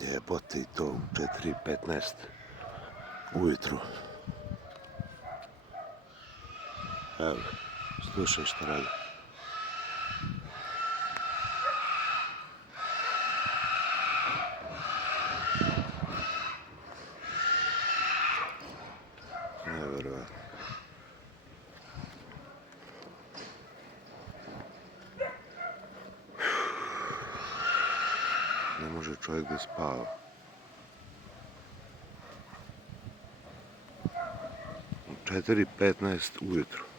Jebote i to u 4:15 ujutru. Evo, slušaj šta radi. Neverovatno. Ne može čovjek da spava. U 4:15 ujutru.